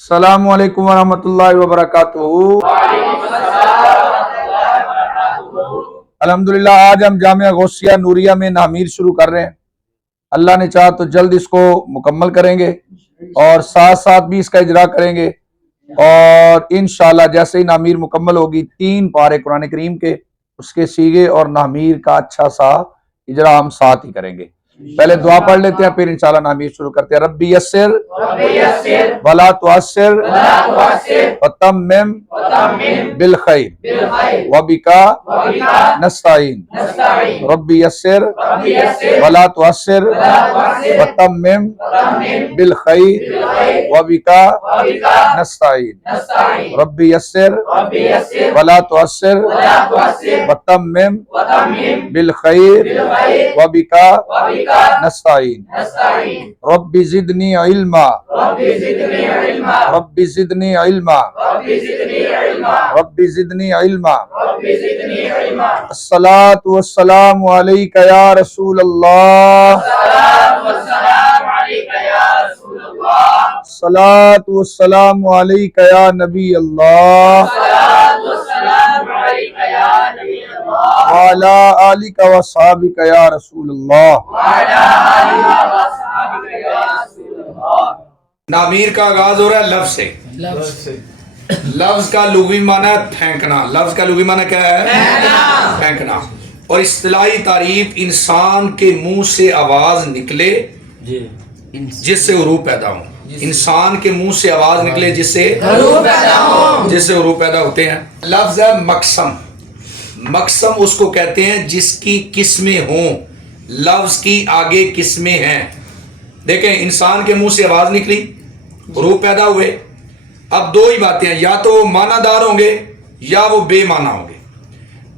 السلام علیکم ورحمۃ اللہ وبرکاتہ۔ الحمدللہ آج ہم جامعہ غوثیہ نوریہ میں نامیر شروع کر رہے ہیں۔ اللہ نے چاہا تو جلد اس کو مکمل کریں گے اور ساتھ ساتھ بھی اس کا اجرا کریں گے، اور انشاءاللہ جیسے ہی نامیر مکمل ہوگی 3 پارے قرآن کریم کے، اس کے سیغے اور نامیر کا اچھا سا اجرا ہم ساتھ ہی کریں گے۔ پہلے دعا پڑھ لیتے ہیں، پھر انشاءاللہ نامیر شروع کرتے ہیں۔ ربی یسر ولا تعسر وتمم بالخیر وبکا نستعین۔ ربی یسر ولا تعسر وتمم بالخیر وبکا نستعین۔ ربی یسر ولا تعسر وتمم بالخیر وبکا نستعین۔ رب زدنی علما رب زدنی علما رب زدنی علما۔ الصلاۃ والسلام علیک یا رسول اللہ، الصلاۃ والسلام علیک یا نبی اللہ، وعلی آلک وصحبک یا رسول اللہ۔ نامیر کا آغاز ہو رہا ہے لفظ سے۔ لفظ کا لغوی معنی ہے پھینکنا۔ لفظ کا لغوی معنی کیا ہے؟ پھینکنا۔ اور اصطلاحی تعریف انسان کے منہ سے آواز نکلے جس سے حروف پیدا ہوں۔ انسان کے منہ سے آواز نکلے جس سے حروف پیدا ہوتے ہیں۔ لفظ ہے مقسم۔ مقسم اس کو کہتے ہیں جس کی قسمیں ہوں، لفظ کی آگے قسمیں ہیں۔ دیکھیں انسان کے منہ سے آواز نکلی، حروف پیدا ہوئے، اب 2 ہی باتیں ہیں، یا تو وہ معنی دار ہوں گے یا وہ بے معنی ہوں گے۔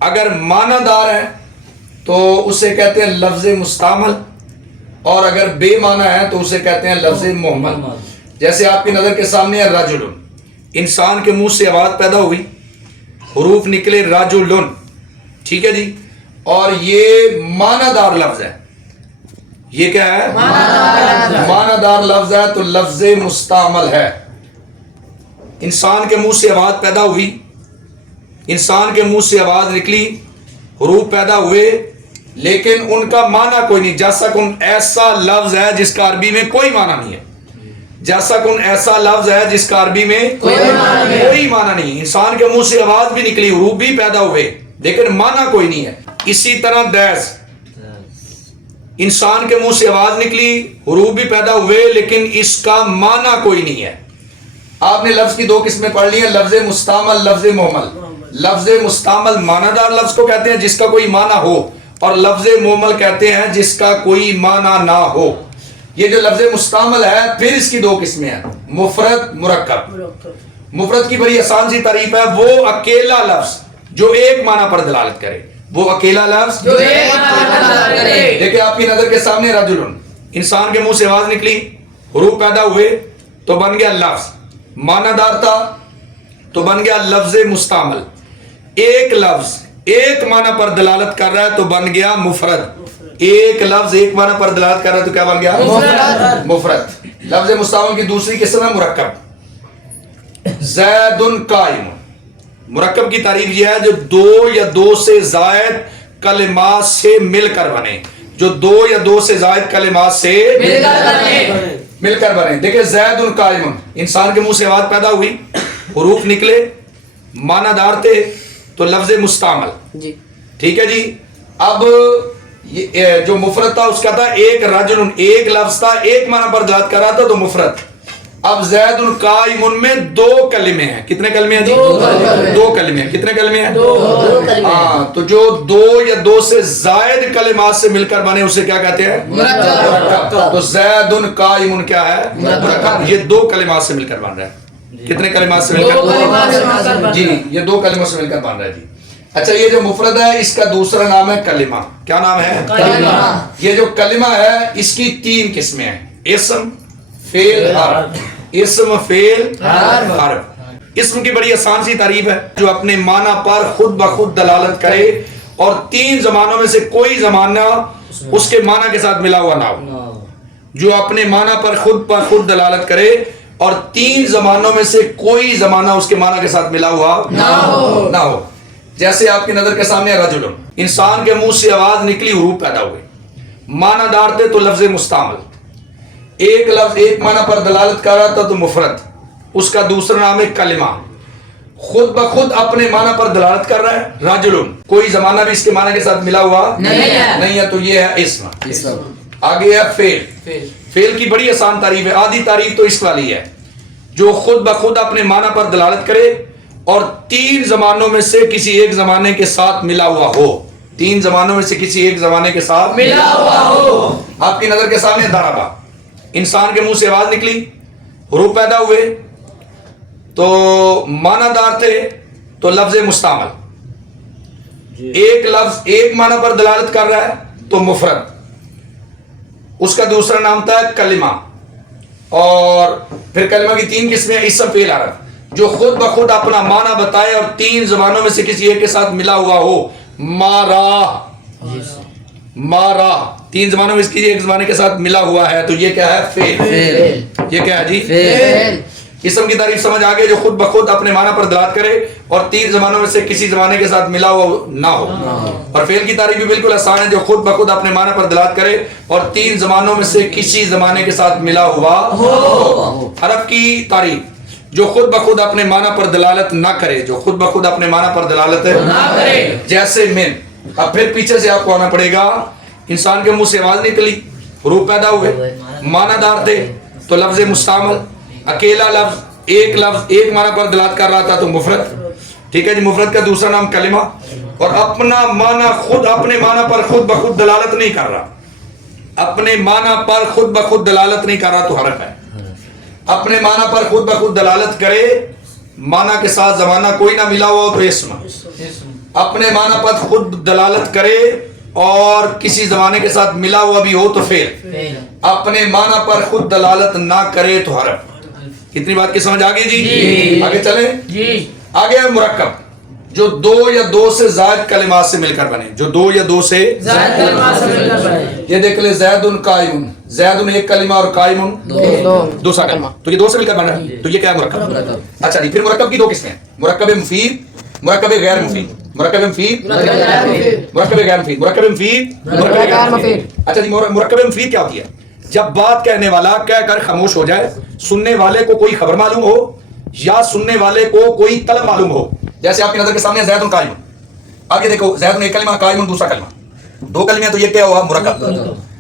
اگر معنی دار ہے تو اسے کہتے ہیں لفظ مستعمل، اور اگر بے معنی ہے تو اسے کہتے ہیں لفظ مہمل۔ جیسے آپ کی نظر کے سامنے ہے رجل، انسان کے منہ سے آواز پیدا ہوئی، حروف نکلے رجل، ٹھیک ہے جی، اور یہ معنی دار لفظ ہے۔ یہ کیا ہے؟ معنی دار لفظ ہے تو لفظ مستعمل ہے۔ انسان کے منہ سے آواز پیدا ہوئی، انسان کے منہ سے آواز نکلی، حروف پیدا ہوئے، لیکن ان کا معنی کوئی نہیں۔ جیسا کن ایسا لفظ ہے جس کا عربی میں کوئی معنی نہیں ہے۔ جیسا کن ایسا لفظ ہے جس کا عربی میں کوئی معنی نہیں۔ انسان کے منہ سے آواز بھی نکلی، حروف بھی پیدا ہوئے، لیکن معنی کوئی نہیں ہے۔ اسی طرح دیس، انسان کے منہ سے آواز نکلی، حروف بھی پیدا ہوئے، لیکن اس کا معنی کوئی نہیں ہے۔ آپ نے لفظ کی 2 قسمیں پڑھ لی ہیں، لفظ مستعمل، لفظ محمل۔ لفظ مستعمل معنی دار لفظ کو کہتے ہیں جس کا کوئی معنی ہو، اور لفظ محمل کہتے ہیں جس کا کوئی معنی نہ ہو۔ یہ جو لفظ مستعمل ہے، پھر اس کی 2 قسمیں ہیں، مفرد، مرکب۔ مفرد کی بڑی آسان سی تعریف ہے، وہ اکیلا لفظ جو ایک معنی پر دلالت کرے۔ وہ اکیلا لفظ جو ایک معنی پر دلالت کرے۔ دیکھیں آپ کی نظر کے سامنے رجل، انسان کے منہ سے آواز نکلی، حروف پیدا ہوئے تو بن گیا لفظ، معنی دار تھا تو بن گیا لفظ مستعمل۔ ایک لفظ ایک معنی پر دلالت کر رہا ہے تو بن گیا مفرد۔ ایک لفظ ایک معنی پر دلالت کر رہا ہے تو کیا بن گیا؟ مفرد۔ لفظ مستعمل کی دوسری قسم ہے مرکب۔ زید قائم، مرکب کی تعریف یہ ہے جو 2 یا 2 سے زائد کلمات سے مل کر بنے۔ جو 2 یا 2 سے زائد کلمات سے مل کر بنے۔ دیکھیں زید قائم، انسان کے منہ سے آواز پیدا ہوئی، حروف نکلے، معنی دار تھے تو لفظ مستعمل، ٹھیک ہے جی۔ اب جو مفرد تھا اس کا تھا ایک رجل، ایک لفظ تھا، ایک معنی پر دلالت کر رہا تھا تو مفرد۔ اب زید قائم میں 2 کلمے ہیں۔ کتنے کلمے ہیں جی؟ 2 کلمے ہیں۔ کتنے کلمے ہیں؟ 2 کلمے۔ ہاں، تو جو 2 یا 2 سے زائد کلمات سے مل کر بنے اسے کیا کہتے ہیں؟ مرکب۔ تو زید قائم کیا ہے؟ مرکب۔ یہ 2 کلمات سے مل کر بن رہا ہے۔ کتنے کلمات سے مل کر؟ جی، یہ 2 کلموں سے مل کر بن رہا ہے جی۔ اچھا، یہ جو مفرد ہے اس کا دوسرا نام ہے کلمہ۔ کیا نام ہے؟ کلمہ۔ یہ جو کلمہ ہے اس کی 3 قسمیں ہیں، اسم، فعل، حرف۔ اسم، فعل، حرف۔ اسم کی بڑی آسان سی تعریف ہے، جو اپنے معنی پر خود بخود دلالت کرے اور 3 زمانوں میں سے کوئی زمانہ اس کے معنی کے ساتھ ملا ہوا نہ ہو۔ جو اپنے معنی پر خود دلالت کرے اور تین زمانوں میں سے کوئی زمانہ اس کے معنی کے ساتھ ملا ہوا نہ ہو. جیسے آپ کی نظر کے سامنے رجل، انسان کے منہ سے آواز نکلی، حروف پیدا ہوئے، معنی دار تھے تو لفظ مستعمل، ایک لفظ ایک معنی پر دلالت کر رہا تھا تو مفرد، اس کا دوسرا نام ہے کلمہ، خود بخود اپنے معنی پر دلالت کر رہا ہے. رجل، کوئی زمانہ بھی اس کے معنی کے ساتھ ملا ہوا نہیں ہے تو یہ ہے اسم. آگے ہے فعل. فعل کی بڑی آسان تعریف ہے، آدھی تعریف تو اس والی ہے، جو خود بخود اپنے معنی پر دلالت کرے اور تین زمانوں میں سے کسی ایک زمانے کے ساتھ ملا ہوا ہو. تین زمانوں میں سے کسی ایک زمانے کے ساتھ ملا ہوا ہو. آپ کی نظر کے سامنے ضربہ، انسان کے منہ سے آواز نکلی، حروف پیدا ہوئے تو معنی دار تھے تو لفظ مستعمل، ایک لفظ ایک معنی پر دلالت کر رہا ہے تو مفرد، اس کا دوسرا نام تھا کلمہ. اور پھر کلمہ کی تین قسمیں، اسم فعل حرف، جو خود بخود اپنا معنی بتائے اور تین زبانوں میں سے کسی ایک کے ساتھ ملا ہوا ہو. مارا تین زبانوں میں سے کسی ایک زبانے کے ساتھ ملا ہوا ہے تو یہ کیا ہے؟ فعل. یہ کیا ہے جی؟ فعل. اسم کی تعریف سمجھ آگے، جو خود بخود اپنے معنی پر دلالت کرے اور تین زبانوں میں سے کسی زبانے کے ساتھ ملا ہوا نہ ہو. اور فعل کی تعریف بھی بالکل آسان ہے، جو خود بخود اپنے معنی پر دلالت کرے اور تین زبانوں میں سے کسی زمانے کے ساتھ ملا ہوا ہو. حرف کی تعریف، جو خود بخود اپنے معنی پر دلالت نہ کرے، جو خود بخود اپنے معنی پر دلالت نہ کرے، جیسے من. اب پھر پیچھے سے آپ کو آنا پڑے گا، انسان کے منہ سے آواز نکلی، حروف پیدا ہوئے، معنی دار تھے تو لفظ مستعمل، اکیلا لفظ ایک معنی پر دلالت کر رہا تھا تو مفرد. ٹھیک ہے جی. مفرد کا دوسرا نام کلمہ، اور اپنا معنی خود اپنے معنی پر خود بخود دلالت نہیں کر رہا، اپنے معنی پر خود بخود دلالت نہیں کر رہا تو حرف ہے. اپنے معنی پر خود بخود دلالت کرے، معنی کے ساتھ زمانہ کوئی نہ ملا ہوا ہو تو اسم. اپنے معنی پر خود دلالت کرے اور کسی زمانے کے ساتھ ملا ہوا بھی ہو تو فعل. اپنے معنی پر خود دلالت نہ کرے تو حرف. کتنی بات کی سمجھ آگئی جی؟ آگے چلیں جی. آگے ہے مرکب، جو دو یا دو سے زائد کلمات سے مل کر بنے، جو دو یا دو سے زائد کلمات سے مل کر بنے. یہ دیکھ لیں، زیدن قائم، زیدن ایک کلمہ اور قائم دوسرا کلمہ، تو یہ دو سے مل کر بنا ہے تو یہ کیا ہے؟ مرکب. اچھا جی. پھر مرکب کی دو قسمیں ہیں، مرکب مفید، مرکب غیر مفید. مرکب مفید، مرکب غیر مفید، مرکب مفید، مرکب غیر مفید. اچھا جی. مرکب مفید کیا ہوتی ہے؟ جب بات کہنے والا کہہ کر خاموش ہو جائے، سننے والے کو کوئی خبر معلوم ہو یا سننے والے کو کوئی طلب معلوم ہو. جیسے آپ کی نظر کے سامنے زید قائم، آگے دیکھو، زید ایک کلمہ، قائم دوسرا کلمہ، دو کلمے تو یہ کیا ہوا؟ مرکب.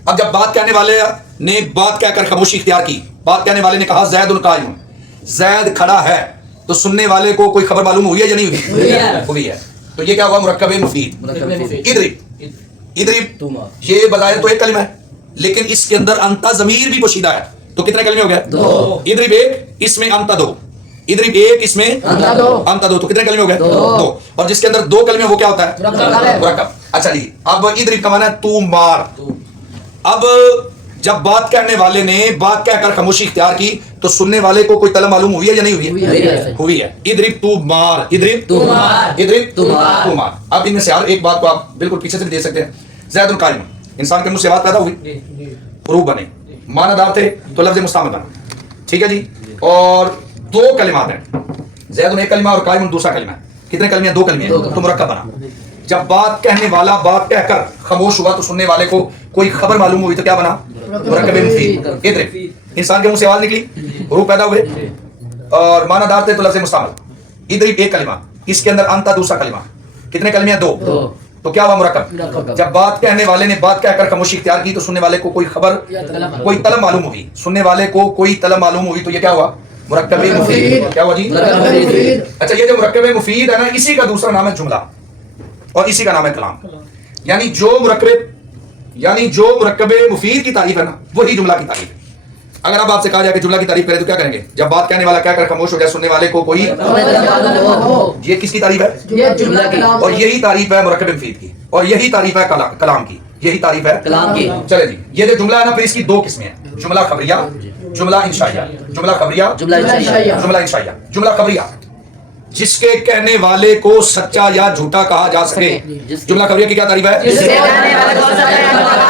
اب جب بات کہنے والے نے بات کہہ کر خاموشی اختیار کی، بات کہنے والے نے کہا زید قائم، زید کھڑا ہے، تو سننے والے کو کوئی خبر معلوم ہوئی ہے یا نہیں ہوئی؟ ہوئی ہے. تو یہ کیا ہوا؟ مرکب مفید. ادرب، ادرب یہ بظاہر تو ایک کلمہ ہے لیکن اس کے اندر انتا ضمیر بھی پوشیدہ ہے، تو کتنے کلمے ہو گئے؟ دو. ادرب ایک، اس میں انتا دو. ادرب ایک، اس میں انتا دو، تو کتنے کلمے ہو گئے؟ دو. اور جس کے اندر دو کلمے وہ کیا ہوتا ہے؟ مرکب. اچھا جی. اب ادرب کا معنی ہے تو مار. اب جب بات کہنے والے نے بات کہہ کر خاموشی اختیار کی تو سننے والے کو کوئی طلب معلوم ہوئی ہے یا نہیں ہوئی ہے؟ ہوئی ہے. ادرب تو مار، ادرب تو مار، ادرب تو مار. اب ان میں سے ہر ایک بات کو آپ بالکل پیچھے سے بھی دے سکتے ہیں. زید قائم، انسان کے منہ سے بات پیدا ہوئی، حروف بنے، معنی دار تھے تو لفظ مستعمل بنا. ٹھیک ہے جی. اور دو کلمات ہیں، زید ایک کلمہ اور قائم دوسرا کلمہ ہے. کتنے کلمے ہیں؟ دو کلمے ہیں تو مرکب بنا. جب بات کہنے والا بات کہہ کر خاموش ہوا تو سننے والے کو کوئی خبر معلوم ہوئی تو کیا بنا؟ مرکب مفید. ادرب، انسان کے منہ سے آواز نکلی، حروف پیدا ہوئے اور معنی دار تھے تو لفظ مستعمل. ادرب ایک کلمہ، اس کے اندر انتا دوسرا کلمہ، کتنے کلمے ہیں؟ دو، تو کیا ہوا؟ مرکب. جب بات کہنے والے نے بات کہہ کر خاموشی اختیار کی تو سننے والے کو کوئی خبر، کوئی طلب معلوم ہوئی، سننے والے کو کوئی طلب معلوم ہوئی تو یہ کیا ہوا؟ مرکب مفید. کیا ہوا جی؟ اچھا. یہ جو مرکب مفید ہے نا، اسی کا دوسرا نام ہے جملہ اور اسی کا نام ہے کلام. یعنی جو مرکب مفید کی تعریف ہے نا، وہی جملہ کی تعریف ہے. اگر اب آپ سے کہا جائے کہ جملہ کی تعریف کرے تو کیا کریں گے؟ جب بات کہنے والا کہہ کر خاموش ہو جائے، سننے والے کو کوئی، یہ کس کی تعریف ہے؟ اور یہی تعریف ہے مرکب مفید کی، اور یہی تعریف ہے کلام کی، یہی تعریف ہے کلام کی. چلے جی. یہ جو جملہ ہے نا، پھر اس کی دو قسمیں ہیں، جملہ خبریہ، جملہ انشائیہ. جملہ خبریہ، جملہ انشائیہ. جملہ خبریہ جس کے کہنے والے کو سچا یا جھوٹا کہا جا سکے. جملہ خبریہ کی کیا تعریف ہے؟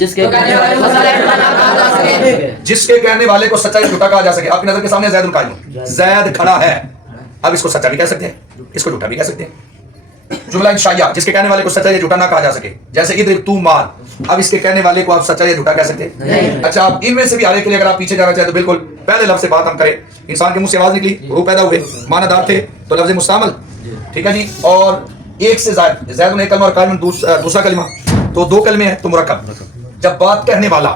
جس کے کہنے والے کو سچا یا جھوٹا نہ کہا جا سکے. جس کے کہنے والے کو سچا یا جھوٹا کہا جا سکے. آپ کی نظر کے سامنے زید القائم، زید کھڑا ہے. اب اس کو سچا بھی کہہ سکتے ہیں، اس کو جھوٹا بھی کہہ سکتے ہیں. جملہ انشائیہ جس کے کہنے والے کو سچا یا جھوٹا نہ کہا جا سکے. جیسے ادھر تو مال، اب اس کے کہنے والے کو آپ سچا یا جھوٹا کہہ سکتے ہیں. اچھا اب ان میں سے بھی ہر ایک کے لیے اگر آپ پیچھے جانا چاہیں تو بالکل پہلے لفظ سے بات ہم کریں. انسان کے منہ سے آواز نکلی، روح پیدا ہوئے، معنی دار تھے تو لفظ مستعمل. ٹھیک ہے جی. اور ایک سے زائد، زید ایک کلمہ اور قائم دوسرا کلمہ، تو دو کلمے ہیں تو مرکب. جب بات کہنے والا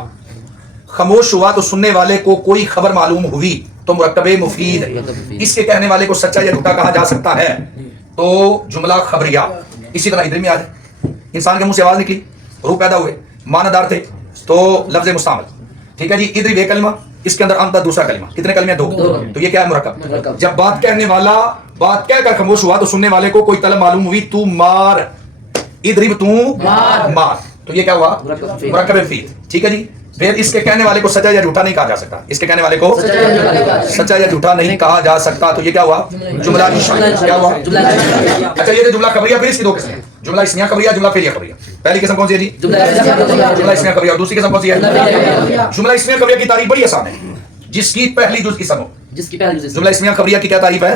خاموش ہوا تو سننے والے کو کوئی خبر معلوم ہوئی تو مرکب مفید. اس کے کہنے والے کو سچا یا جھوٹا کہا جا سکتا ہے تو جملہ خبریہ. اسی طرح ادھر میں آ جائے، انسان کے منہ سے آواز نکلی، روح پیدا ہوئے، معنی دار تھے تو لفظ مستعمل. ٹھیک ہے جی. ادھر ایک کلمہ، اس کے اندر انت دوسرا کلمہ، کتنے کلمے ہیں؟ دو. تو یہ کیا ہے؟ مرکب. جب بات کہنے والا بات کہہ کر خاموش ہوا تو سننے والے کو کوئی طلب معلوم ہوئی، تو مار، ادھر تو مار، تو یہ کیا ہوا؟ مرکب مفید. ٹھیک ہے جی. پھر اس کے کہنے والے کو سچا یا جھوٹا نہیں کہا جا سکتا. اس کے کہنے والے کو سچا یا جھوٹا نہیں کہا جا سکتا تو یہ کیا ہوا؟ جملہ انشائیہ. کیا ہوا؟ اچھا یہ جملہ خبریہ، پھر اس کی دو قسمیں، جملہ اسمیہ خبریہ، جملہ فعلیہ خبریہ. پہلی قسم کون سی ہے جی؟ جملہ اسمیہ خبریہ. اور دوسری قسم کون سی ہے؟ جملہ اسمیہ خبریہ کی تعریف بڑی آسان ہے، جس کی پہلی جز قسم ہو. جملہ اسمیہ خبریہ کی کیا تعریف ہے؟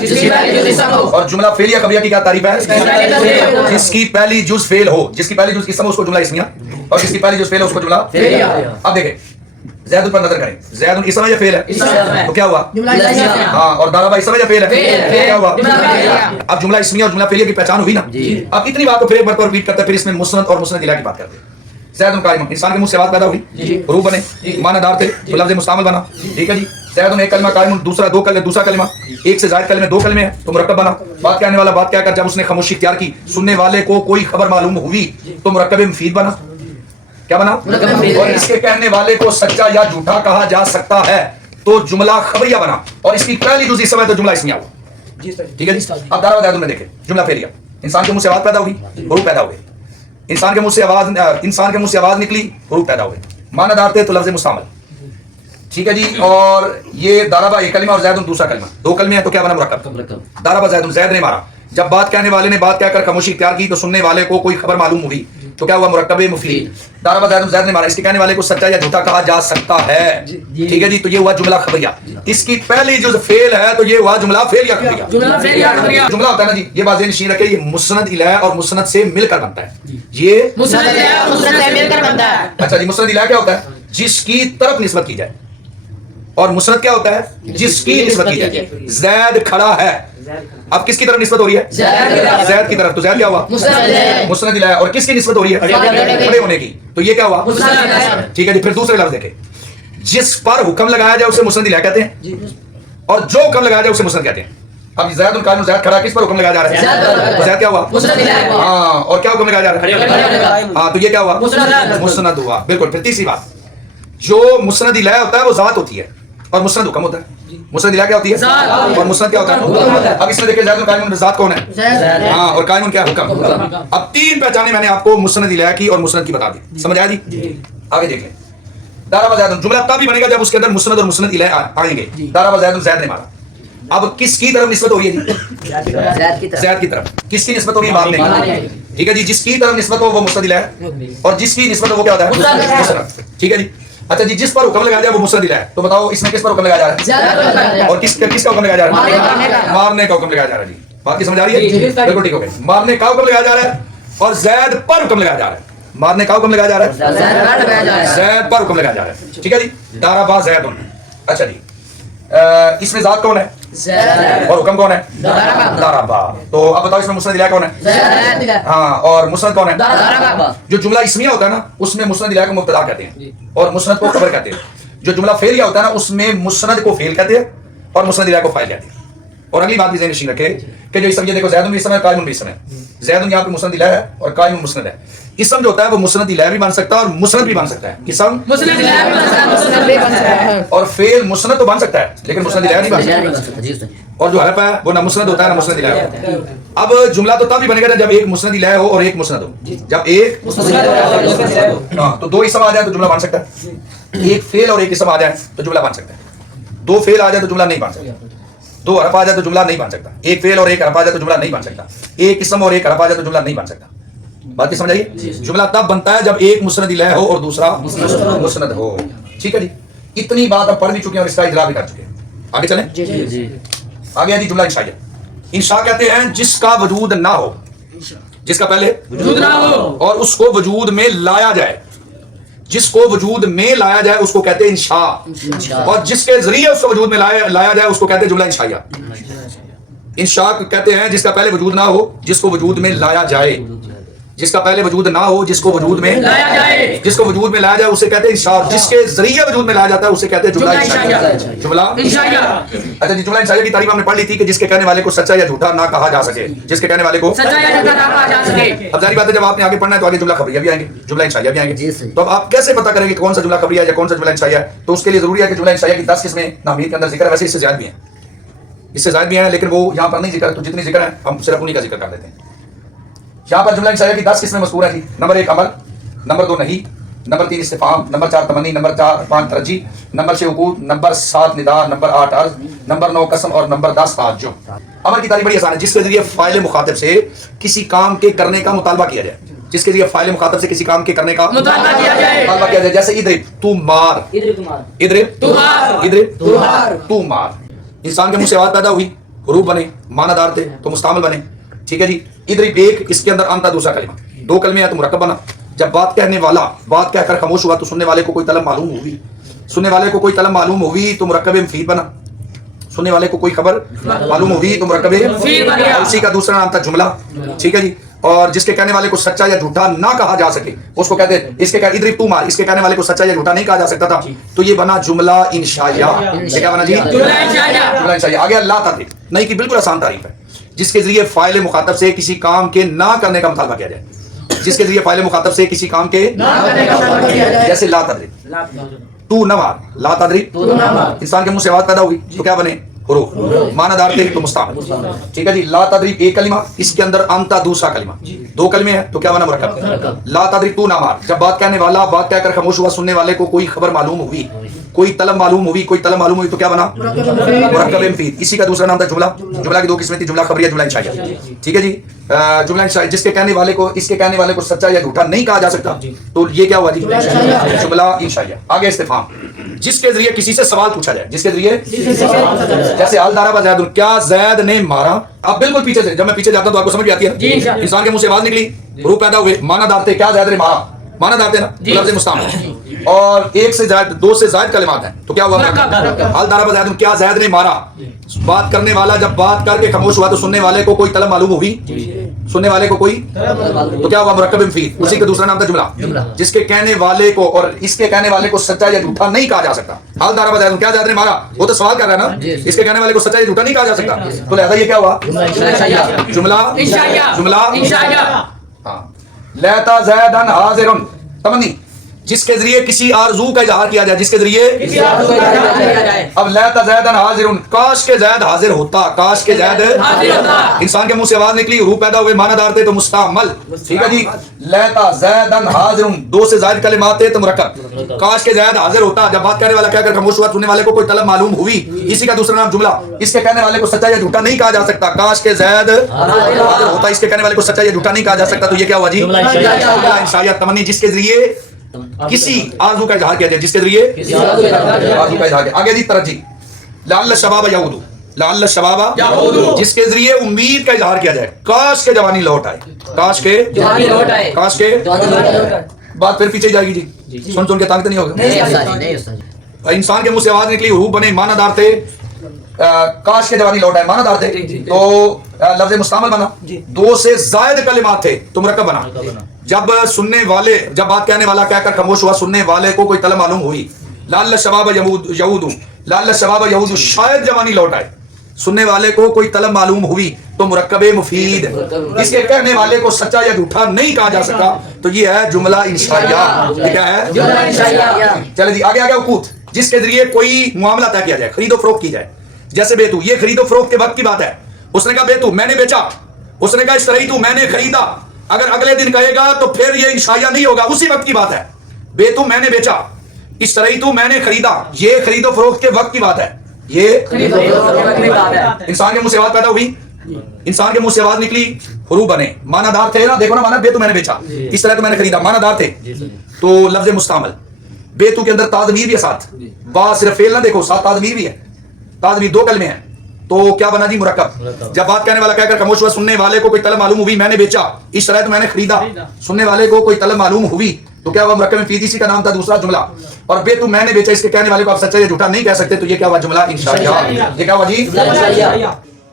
اور جملہ فعلیہ خبریہ کی کیا تعریف ہے؟ جس کی پہلی جز فعل ہو، جس کی پہلی جز قسم ہو اس کو جملہ اسمیہ، اور جس کی پہلی جز فعل ہو اس کو جملہ فعلیہ. اب دیکھیں زید پر نظر کریں، زید اسم ہے یا فعل ہے؟ تو کیا ہوا؟ ہاں. اور ضرب اسم ہے یا فعل ہے؟ کیا ہوا؟ اب جملہ اسمیہ اور جملہ فعلیہ کی پہچان ہوئی نا. اب اتنی بات کو پھر ایک بار ریپیٹ کرتے ہیں، پھر اس میں مسند اور مسند الیہ کی بات کرتے ہیں. زید قائم، انسان کے منہ سے آواز پیدا ہوئی، روح بنے، معنی دار تھے تو لفظ مستعمل بنا. ٹھیک ہے جی. زید ایک کلمہ، قائم دوسرا کلمہ، ایک سے زائد کلمے دو کلمے ہیں تو مرکب بنا. بات کہنے والا بات کہہ کر جب اس نے خاموشی اختیار کی سننے والے کو کوئی خبر معلوم ہوئی تو مرکب مفید بنا. کیا بنا؟ اور اس کے کہنے والے کو سچا یا جھوٹا کہا جا سکتا ہے تو جملہ خبریہ بنا. اور اس کی پہلی دوسری سمے تو جملہ اسمیہ ہوا. ٹھیک ہے جی. اب دار و دائر میں دیکھیں جملہ فعلیہ، انسان کے منہ سے آواز پیدا ہوئی، روح پیدا ہوئے. انسان کے منہ سے آواز نکلی، روح پیدا ہوئے، معنی دار تھے تو لفظ مستعمل. ٹھیک ہے جی. اور یہ داربا ایک کلمہ اور زید دوسرا کلمہ، دو کلمے ہیں تو کیا بنا؟ مرکب. داربا زید، زید نے مارا. جب بات کہنے والے نے بات کہہ کر خاموشی اختیار کی تو سننے والے کو کوئی خبر معلوم ہوئی تو کیا ہوا؟ مرکب مفید. داربا زید، زید نے مارا، اس کے کہنے والے کو سچا یا جھوٹا کہا جا سکتا ہے. ٹھیک ہے جی. تو یہ ہوا جملہ خبریہ. اس کی پہلی جو فعل ہے تو یہ ہوا جملہ فعلیہ خبریہ. جملہ ہوتا ہے نا جی، یہ بات نشین رکھے، یہ مسند الیہ اور مسند سے مل کر بنتا ہے. یہ مسند الیہ اور مسند سے مل کر بنتا ہے. اچھا جی. مسند الیہ کیا ہوتا ہے؟ جس کی طرف نسبت کی جائے. اور مسند کیا ہوتا ہے؟ جس کی نسبت کی جائے. زید کھڑا ہے، اب کس کی طرف نسبت ہو رہی ہے؟ زید کی طرف. تو زید کیا ہوا؟ مسند الیہ. اور کس کی نسبت ہو رہی ہے؟ کھڑے ہونے کی. تو یہ کیا ہوا؟ ٹھیک ہے جی. پھر دوسرے لفظ دیکھیں، جس پر حکم لگایا جائے اسے مسند الیہ کہتے ہیں، اور جو حکم لگایا جائے اسے مسند کہتے ہیں. اب زید القائم، زید کھڑا، کس پر حکم لگایا جا رہا ہے؟ تو زید کیا ہوا؟ ہاں. اور کیا حکم لگایا جا رہا ہے؟ ہاں. تو یہ کیا ہوا؟ مسند ہوا. بالکل. پھر تیسری بات، جو مسند الیہ ہوتا ہے وہ ذات ہوتی ہے اور مسند حکم ہوتا ہے. مسند الیہ کیا ہوتی ہے؟ اور مسند کیا ہوتا ہے؟ اب اس میں دیکھیں زید القائم، ذات کون ہے؟ ہاں. اور قائم کیا؟ حکم. اب تین پہچانے میں نے آپ کو مسند الیہ کی اور مسند کی بتا دی. سمجھ آیا جی؟ آگے دیکھ لیں. دارا زید جملہ تب بھی بنے گا جب اس کے اندر مسند اور مسند الیہ آئیں گے. دارا زید، زید نے مارا. اب کس کی طرف نسبت ہو رہی ہے جی؟ زید کی طرف. کس کی نسبت ہو رہی ہے؟ مارنے. ٹھیک ہے جی. جس کی طرف نسبت ہو وہ مسند الیہ، اور جس کی نسبت ہو وہ کیا ہوتا ہے؟ مسند. ٹھیک ہے جی. اچھا جی. جس پر حکم لگایا جائے وہ مسند الیہ ہے. تو بتاؤ اس میں کس پر حکم لگایا جا رہا ہے؟ اور کس کا حکم لگایا جا رہا ہے؟ مارنے کا حکم لگایا جا رہا ہے. جی بات کی سمجھ آ رہی ہے؟ بالکل ٹھیک ہو گئی. مارنے کا حکم لگایا جا رہا ہے اور زید پر حکم لگایا جا رہا ہے. مارنے کا حکم لگایا جا رہا ہے، زید پر حکم لگایا جا رہا ہے. ٹھیک ہے جی. داربا زید. اچھا جی. اس میں ذات کون ہے اور حکم کون ہے؟ داربا. تو اب بتاؤ اس میں مسند الیہ کون ہے؟ ہاں. اور مسند کون ہے؟ جو جملہ اسمیہ ہوتا ہے نا اس میں مسند الیہ کو مبتدا کہتے ہیں اور مسند کو خبر کہتے ہیں. جو جملہ فعلیہ ہوتا ہے نا اس میں مسند کو فعل کہتے ہیں اور مسند الیہ کو فاعل کہتے ہیں. اور اگلی بات بھی ذہن نشین رکھے کہ جو اسم، یہ دیکھو زید بھی اسم ہے، قائم بھی اسم ہے. زید یہاں پہ مسند الیہ ہے اور قائم مسند ہے. اسم جو ہوتا ہے وہ مسند الیہ بھی بن سکتا ہے اور مسند بھی بن سکتا ہے. اسم مسند الیہ بھی بن سکتا ہے اور فعل مسند تو بن سکتا ہے لیکن مسند الیہ نہیں بن سکتا. اور جو حرف ہے وہ نہ مسند ہوتا ہے نہ مسند الیہ ہوتا ہے. اب جملہ تو تب بھی بنے گا جب ایک مسند الیہ ہو اور ایک مسند ہو. جب ایک ہاں تو دو اسم آ جائے تو جملہ بن سکتا ہے. ایک فعل اور ایک اسم آ جائے تو جملہ بن سکتا ہے. دو فعل آ جائے تو جملہ نہیں بن سکتا. دو حرف آ جائے تو جملہ نہیں بن سکتا. ایک فعل اور ایک حرف آ جائے تو جملہ نہیں بن سکتا. ایک اسم اور ایک حرف آ جائے تو جملہ نہیں بن سکتا. بات سمجھ آئیے؟ جملہ تب بنتا ہے جب ایک مسند الہ ہو اور دوسرا مسند ہو. ٹھیک ہے جی. اتنی بات اب پڑھ بھی چکے ہیں اور اس کا اجرا بھی کر چکے ہیں. آگے چلیں. آگے جی جملہ انشائیہ. انشاء کہتے ہیں جس کا وجود نہ ہو, جس کا پہلے وجود نہ ہو اور اس کو وجود میں لایا جائے. جس کو وجود میں لایا جائے اس کو کہتے ہیں انشاء, اور جس کے ذریعے اس کو وجود میں لایا جائے اس کو کہتے ہیں جملہ انشائیہ. انشاء کہتے ہیں جس کا پہلے وجود نہ ہو جس کو وجود میں لایا جائے. جس کا پہلے وجود نہ ہو جس کو وجود میں لایا جائے, جس کو وجود میں لایا جائے اسے کہتے ہیں انشاء. جس کے ذریعے وجود میں لایا جاتا ہے اسے کہتے ہیں جملہ انشائیہ. جملہ انشائیہ. اچھا جی, جملہ انشائیہ کی تعریف ہم نے پڑھ لی تھی کہ جس کے کہنے والے کو سچا یا جھوٹا نہ کہا جا سکے. جس کے کہنے والے کو سچا یا جھوٹا نہ کہا جا سکے. اب ظاہر بات ہے جب آپ نے آگے پڑھنا ہے تو آگے جملہ خبریہ بھی آئیں گے, جملہ انشائیہ بھی آئیں گے. تو اب آپ کیسے پتہ کریں گے کون سا جملہ خبریہ ہے یا کون سا جملہ انشائیہ ہے؟ تو اس کے لیے ضروری ہے کہ جملہ انشائیہ کی 10 قسمیں نامیت کے اندر ذکر ہے. ویسے اس سے زیادہ بھی ہیں, اس سے زائد بھی ہیں, لیکن وہ یہاں پر نہیں ذکر, تو جتنی ذکر ہے ہم صرف انہی کا ذکر کر دیتے ہیں. یہاں پر جملہ انشائیہ کی 10 قسمیں مذکور ہیں جی. نمبر 1 امر, نمبر 2 نہیں, نمبر 3 استفہام, نمبر 4 تمنی, نمبر 5 ترجیح, نمبر 6 عقود, نمبر 7 ندا, نمبر 8 عرض, نمبر 9 قسم اور نمبر 10 تعجب. امر کی تعریف بڑی آسان ہے. جس کے ذریعے فاعل مخاطب سے کسی کام کے کرنے کا مطالبہ کیا جائے. جس کے ذریعے فاعل مخاطب سے کسی کام کے کرنے کا مطالبہ کیا جائے. جیسے ادرب تو مار, ادرب تو مار, ادرب تو مار. انسان کے منہ سے آواز پیدا ہوئی, حروف بنے, معنی دار تھے تو مستعمل بنے. ٹھیک ہے جی. ادرب ایک, اس کے اندر انتا دوسرا کلمہ, 2 کلمے ہیں تو مرکب بنا. جب بات کہنے والا بات کہہ کر خاموش ہوا تو سننے والے کو کوئی طلب معلوم ہوئی. سننے والے کو کوئی طلب معلوم ہوئی تو مرکب مفید بنا. سننے والے کو کوئی خبر معلوم ہوئی تو مرکب مفید بن گیا. اسی کا دوسرا نام تھا جملہ. ٹھیک ہے جی. اور جس کے کہنے والے کو سچا یا جھوٹا نہ کہا جا سکے اس کو کہتے ہیں, اس کے ادرب تو مار, اس کے کہنے والے کو سچا یا جھوٹا نہیں کہا جا سکتا تھا تو یہ بنا جملہ انشائیہ. یہ کیا بنا جی؟ جملہ انشائیہ. جملہ انشائیہ. آگے اللہ تعالی نہیں کی بالکل آسان تعریف ہے. جس کے ذریعے فاعل مخاطب سے کسی کام کے نہ کرنے کا مطالبہ کیا جائے. جس کے ذریعے فاعل مخاطب سے کسی کام کے جیسے لا تدرب تو نہ مار, لا تدرب انسان کے منہ سے آواز پیدا ہوئی تو کیا بنے حروف, معنی دار تھے تو مستعمل. ٹھیک ہے جی. لا تدرب ایک کلمہ, اس کے اندر انتا دوسرا کلمہ, 2 کلمے ہیں تو کیا بنا مرکب. لا تدرب تو نہ مار. جب بات کہنے والا بات کہہ کر خاموش ہوا سننے والے کو کوئی خبر معلوم ہوئی, کوئی طلب معلوم ہوئی, کوئی طلب معلوم ہوئی تو کیا بنا مرکب مفید. اسی کا دوسرا نام تھا جملہ. جملہ کی 2 قسمیں تھی, جملہ خبریہ, جملہ انشائیہ. ٹھیک ہے جی. جملہ انشائیہ جس کے کہنے والے کو اس کے کہنے والے کو سچا یا جھوٹا نہیں کہا جا سکتا تو یہ کیا ہوا جی؟ جملہ انشائیہ. آگے استفہام, جس کے ذریعے کسی سے سوال پوچھا جائے. جس کے ذریعے جیسے حال دارا زید, کیا زید نے مارا. اب بالکل پیچھے سے, جب میں پیچھے جاتا ہوں تو آپ کو سمجھ بھی آتی ہے. انسان کے منہ سے آواز نکلی, حروف پیدا ہوئے, معنی دار تھے, کیا زید نے مارا, معنی دار تھے نا, لفظ مستعمل. اور 1 سے زائد 2 سے زائد کلمات ہیں تو کیا ہوا حال دارا زید, کیا زید نے مارا. بات کرنے والا جب بات کر کے خاموش ہوا تو سننے والے کو کوئی طلب معلوم ہوئی, سننے والے کو کوئی تو کیا ہوا مرکب مفید. اسی کا دوسرا نام تھا جملہ. جس کے کہنے والے کو اور اس کے کہنے والے کو سچا یا جھوٹا نہیں کہا جا سکتا. حال دارا زید, کیا زید نے مارا, وہ تو سوال کر رہا ہے نا, اس کے کہنے والے کو سچا یا جھوٹا نہیں کہا جا سکتا تو لہذا یہ کیا ہوا جملہ انشائیہ. ہاں. لیتا زیدن حاضر, تمنی جس کے ذریعے کسی آرزو کا اظہار کیا جائے. جس کے ذریعے اب لیتا زیدن حاضر, کاش کے زید حاضر ہوتا, کاش کے زید انسان کے منہ سے آواز نکلی, حروف پیدا ہوئے, معنی دار تھے تو مستعمل. ٹھیک ہے جی. لیتا زیدن حاضر, 2 سے زائد کلمات تھے تو مرکب. کاش کے زید حاضر ہوتا, جب بات کرنے والا کیا کر خاموش ہوا سننے والے کو کوئی طلب معلوم ہوئی. اسی کا دوسرا نام جملہ. اس کے کہنے والے کو سچا یا جھوٹا نہیں کہا جا سکتا. کاش کے زید حاضر ہوتا, اس کے کہنے والے کو سچا یا جھوٹا نہیں کہا جا سکتا تو یہ کیا ہوا جی جملہ انشائیہ. تمنی جس کے ذریعے کسی آرزو کا اظہار کیا جائے. جس کے ذریعے آرزو کا اظہار. آگے جی ترجیح, لعل الشباب یعود, لعل الشباب جس کے ذریعے امید کا اظہار کیا جائے. کاش کے جوانی لوٹ آئے, کاش کے کاش کے بات پھر پیچھے جائے گی جی. سن کے طاقت نہیں ہوگا. انسان کے منہ سے آواز نکلی, حروف بنے, معنی دار تھے, کاش کے جوانی لوٹ آئے, معنی دار تھے تو لفظ مستعمل بنا. 2 سے زائد کلمات تھے تو مرکب بنا. جب سننے والے جب بات کہنے والا کہہ کر خاموش ہوا سننے والے کو کوئی طلب معلوم ہوئی. لعل الشباب یعود, لعل الشباب یعود, شاید جوانی لوٹ آئے. سننے والے کو کوئی طلب معلوم ہوئی تو مرکب مفید. اس کے کہنے والے کو سچا یا جھوٹا نہیں کہا جا سکتا تو یہ ہے جملہ انشائیہ. یہ کیا ہے جملہ انشائیہ. چلے جی آگے عقود, جس کے ذریعے کوئی معاملہ طے کیا جائے, خرید و فروخت کی جائے. جیسے بیتو, یہ خرید و فروخت کے وقت کی بات ہے. اس نے کہا بیتو, میں نے بیچا. اس نے کہا اشتریتو, میں نے خریدا. اگر اگلے دن کہے گا تو پھر یہ انشائیہ نہیں ہوگا, اسی وقت کی بات ہے. بیتو, میں نے بیچا. اشتریتو, میں نے خریدا, یہ خرید و فروخت کے وقت کی بات ہے. یہ انسان کے منہ سے آواز پیدا ہوئی، انسان کے منہ سے آواز نکلی، حروف بنے، معنی دار تھے نا، دیکھو نا معنی بے تو میں نے بیچا، اس طرح تو میں نے خریدا، معنی دار تھے تو لفظ مستعمل، بے تو کے اندر تا ضمیر بھی ہے ساتھ، با صرف فعل نہ دیکھو، ساتھ تا ضمیر بھی ہے، تا ضمیر دو کلمے ہیں، تو کیا بنا جی مرکب. جب بات کہنے والا کہہ کر خاموش ہوا، سننے والے کو کوئی طلب معلوم ہوئی، میں نے بیچا، اس طرح تو میں نے خریدا، سننے والے کو کوئی طلب معلوم ہوئی تو کیا ہوا مرکب میں فی، اسی کا نام تھا دوسرا جملہ. اور بے تو میں نے بیچا، اس کے کہنے والے کو آپ سچا یا جھوٹا نہیں کہہ سکتے، تو یہ کیا ہوا جملہ انشائیہ. یہ کیا ہوا جی؟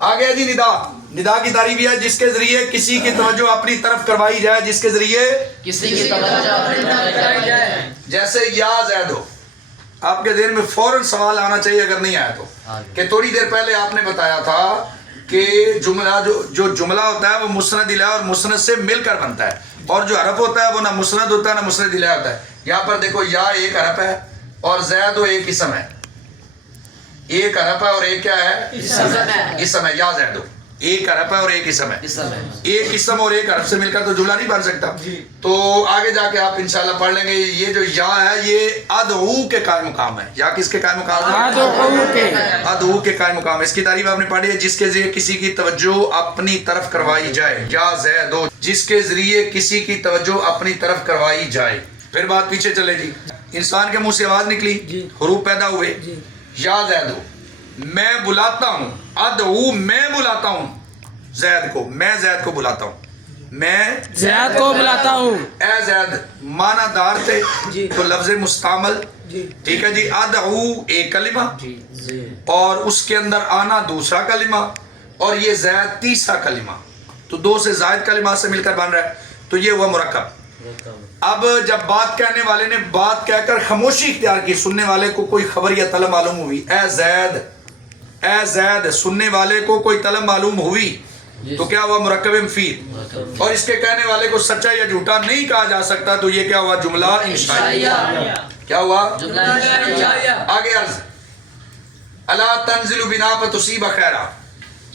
آگے جی ندا. ندا کی تعریف یہ ہے جس کے ذریعے کسی کی توجہ اپنی طرف کروائی جائے، جس کے ذریعے کسی کی توجہ اپنی طرف کرائی جائے. جیسے یا زید ہو، آپ کے ذہن میں فوراً سوال آنا چاہیے اگر نہیں آیا تو، کہ تھوڑی دیر پہلے آپ نے بتایا تھا کہ جملہ جو جملہ ہوتا ہے وہ مسند الیہ اور مسند سے مل کر بنتا ہے، اور جو حرف ہوتا ہے وہ نہ مسند ہوتا ہے نہ مسند الیہ ہوتا ہے. یہاں پر دیکھو یا ایک حرف ہے اور زید ایک اسم ہے، ایک حرف ہے اور ایک کیا ہے؟ اسم ہے. یا زید ایک حرف ہے اور ایک اسم ہے، ایک اسم اور ایک حرف سے مل کر تو جملہ نہیں بن سکتا. تو آگے جا کے آپ انشاءاللہ پڑھ لیں گے. یہ جو یا ہے یہ ادعو کے قائم مقام ہے. یا کس کے قائم مقام ہے؟ ادعو کے قائم مقام ہے. اس کی تعریف آپ نے پڑھی ہے، جس کے ذریعے کسی کی توجہ اپنی طرف کروائی جائے. یا زیدو، جس کے ذریعے کسی کی توجہ اپنی طرف کروائی جائے. پھر بات پیچھے چلے جی. انسان کے منہ سے آواز نکلی، حروف پیدا ہوئے. یا زیدو، میں بلاتا ہوں، ادعو میں بلاتا ہوں زید کو، میں زید کو بلاتا ہوں، میں زید کو بلاتا ہوں. اے زید معنی دار تھے تو لفظ مستعمل، ٹھیک ہے جی. ادعو ایک کلمہ اور اس کے اندر آنا دوسرا کلمہ، اور یہ زید تیسرا کلمہ، تو دو سے زائد کلمات سے مل کر بن رہا ہے، تو یہ ہوا مرکب. اب جب بات کہنے والے نے بات کہہ کر خاموشی اختیار کی، سننے والے کو کوئی خبر یا طلب معلوم ہوئی، اے زید، اے زید، سننے والے کو کوئی طلب معلوم ہوئی تو کیا ہوا مرکب مفید. اور اس کے کہنے والے کو سچا یا جھوٹا نہیں کہا جا سکتا، تو یہ کیا ہوا جملہ انشائیہ. کیا ہوا جملہ انشائیہ. آگے عرض الا تنزل بنا فتصیب خیرا،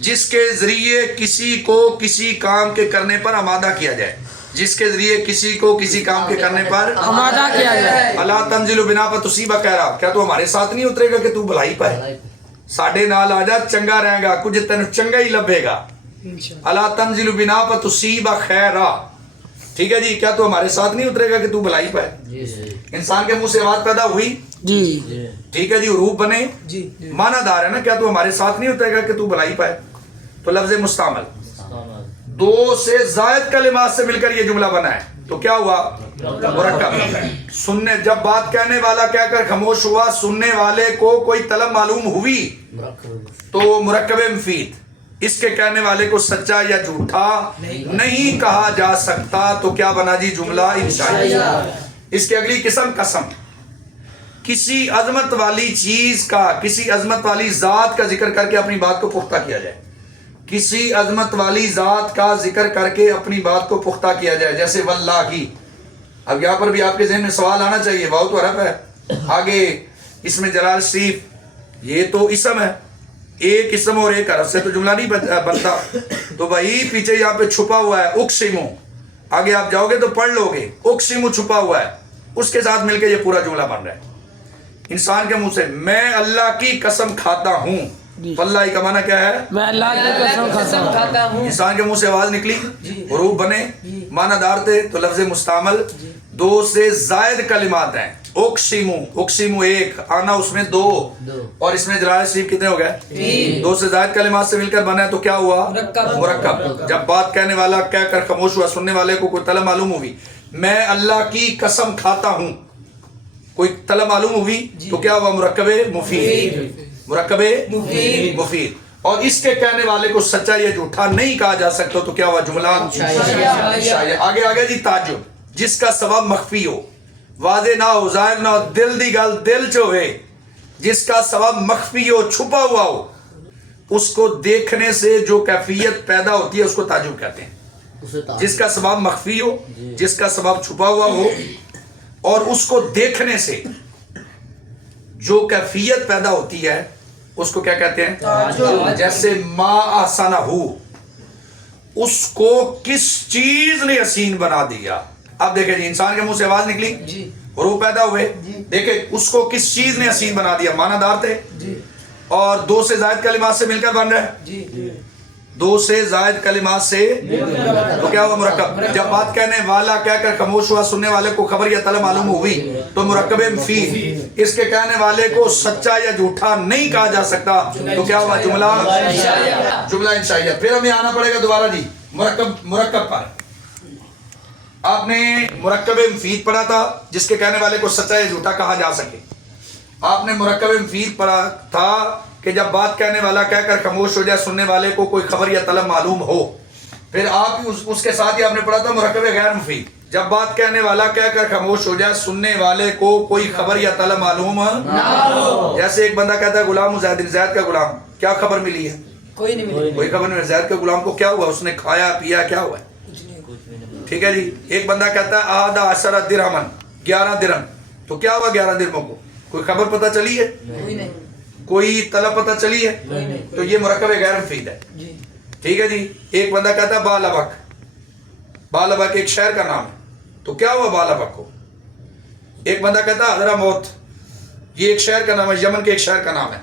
جس کے ذریعے کسی کو کسی کام کے کرنے پر آمادہ کیا جائے، جس کے ذریعے کسی کو کسی کام کے کرنے پر آمادہ کیا جائے. الا تنزل بنا فتصیب خیرا، کیا تو ہمارے ساتھ نہیں اترے گا کہ تو بھلائی پائے، ساڈے نال آ جا، چنگا رہے گا، کچھ تینوں چنگا ہی لبے گا. الا تنزل بنا فتصیب خیرا، ٹھیک ہے جی. کیا تو ہمارے ساتھ نہیں اترے گا کہ تو بھلائی پائے. انسان کے منہ سے آواز پیدا ہوئی، جی ٹھیک ہے جی. حروف بنے، معنی دار ہے نا، کیا تو ہمارے ساتھ نہیں اترے گا کہ تو بھلائی پائے، تو لفظ مستعمل. دو سے زائد کلمات سے مل کر یہ جملہ بنا ہے، تو کیا ہوا مرکب. سننے جب بات کہنے والا کہہ کر خاموش ہوا، سننے والے کو کوئی طلب معلوم ہوئی تو مرکب مفید. اس کے کہنے والے کو سچا یا جھوٹا نہیں کہا جا سکتا، تو کیا بنا جی جملہ انشائیہ. اس کی اگلی قسم قسم. کسی عظمت والی چیز کا، کسی عظمت والی ذات کا ذکر کر کے اپنی بات کو پختہ کیا جائے، کسی عظمت والی ذات کا ذکر کر کے اپنی بات کو پختہ کیا جائے. جیسے واللہ. اب یہاں پر بھی آپ کے ذہن میں سوال آنا چاہیے، واو تو حرف ہے، آگے اس میں جلال شریف، یہ تو اسم ہے، ایک اسم اور ایک حرف سے تو جملہ نہیں بنتا، تو بھائی پیچھے یہاں پہ چھپا ہوا ہے اقسمو. آگے آپ جاؤ گے تو پڑھ لو گے، اقسمو چھپا ہوا ہے، اس کے ساتھ مل کے یہ پورا جملہ بن رہا ہے. انسان کے منہ سے میں اللہ کی قسم کھاتا ہوں، واللہ کا معنی کیا ہے؟ میں اللہ کی قسم کھاتا ہوں. انسان کے منہ سے آواز نکلی، حروف بنے، معنی دار تھے تو لفظ مستعمل. دو سے زائد کلمات ہیں، اقسمو، اقسمو ایک، آنا اس میں دو، اور اس میں جلال شریف کتنے ہو گئے؟ دو سے زائد کلمات سے مل کر بنا ہے، تو کیا ہوا مرکب. جب بات کہنے والا کہہ کر خاموش ہوا، سننے والے کو کوئی طلب معلوم ہوئی، میں اللہ کی قسم کھاتا ہوں، کوئی طلب معلوم ہوئی تو کیا ہوا مرکب مفید. مرکب مفید. اور اس کے کہنے والے کو سچا یا جھوٹا نہیں کہا جا سکتا، تو کیا ہوا جملہ انشائیہ. آگے آگے جی تعجب. جس کا سبب مخفی ہو، واضح نہ ہو، ظاہر نہ ہو، دل دی گل دل چ ہوئے، جس کا سبب مخفی ہو، چھپا ہوا ہو، اس کو دیکھنے سے جو کیفیت پیدا ہوتی ہے اس کو تعجب کہتے ہیں. جس کا سبب مخفی ہو، جس کا سبب چھپا ہوا ہو، اور اس کو دیکھنے سے جو کیفیت پیدا ہوتی ہے اس کو کیا کہتے ہیں؟ جیسے ما احسنہ، اس کو کس چیز نے حسین بنا دیا. اب دیکھیں جی، انسان کے منہ سے آواز نکلی، حروف پیدا ہوئے، دیکھیں اس کو کس چیز نے حسین بنا دیا، معنی دار تھے، اور دو سے زائد کلمات سے مل کر بن رہا ہے. جی دو سے زائد کلمات سے تو کیا ہوا مرکب. جب بات کہنے والا کہہ کر خاموش ہوا سننے والے کو خبر یا طلب معلوم ہوئی تو مرکب مفید. اس کے کہنے والے کو سچا یا جھوٹا نہیں کہا جا سکتا تو کیا ہوا جملہ انشائیہ. پھر ہمیں آنا پڑے گا دوبارہ جی مرکب پر. آپ نے مرکب مفید پڑھا تھا جس کے کہنے والے کو سچا یا جھوٹا کہا جا سکے. آپ نے مرکب مفید پڑھا تھا کہ جب بات کہنے والا کہہ کر خاموش ہو جائے سننے والے کو کوئی خبر یا طلب معلوم ہو. پھر آپ اس کے ساتھ ہی آپ نے پڑھا تھا مرکب غیر مفید. جب بات کہنے والا کہہ کر خاموش ہو جائے سننے والے کو کوئی خبر یا طلب معلوم نہ ہو. جیسے ایک بندہ کہتا ہے غلام زید کا غلام, کیا خبر ملی ہے؟ کوئی نہیں ملی. کوئی خبر نہیں. زید کے غلام کو کیا ہوا؟ اس نے کھایا پیا, کیا ہوا ہے؟ ٹھیک ہے جی. ایک بندہ کہتا ہے احد عشر درہمن, 11 درہم, تو کیا ہوا 11 درہموں کو؟ کوئی خبر پتہ چلی ہے؟ کوئی نہیں. کوئی طلب پتہ چلی ہے؟ تو یہ مرکب غیر مفید ہے. جی ٹھیک ہے جی. ایک بندہ کہتا ہے بالابک ایک شہر کا نام ہے, تو کیا ہوا بالابک کو؟ ایک بندہ کہتا ہے حضرموت, یہ ایک شہر کا نام ہے, یمن کے ایک شہر کا نام ہے,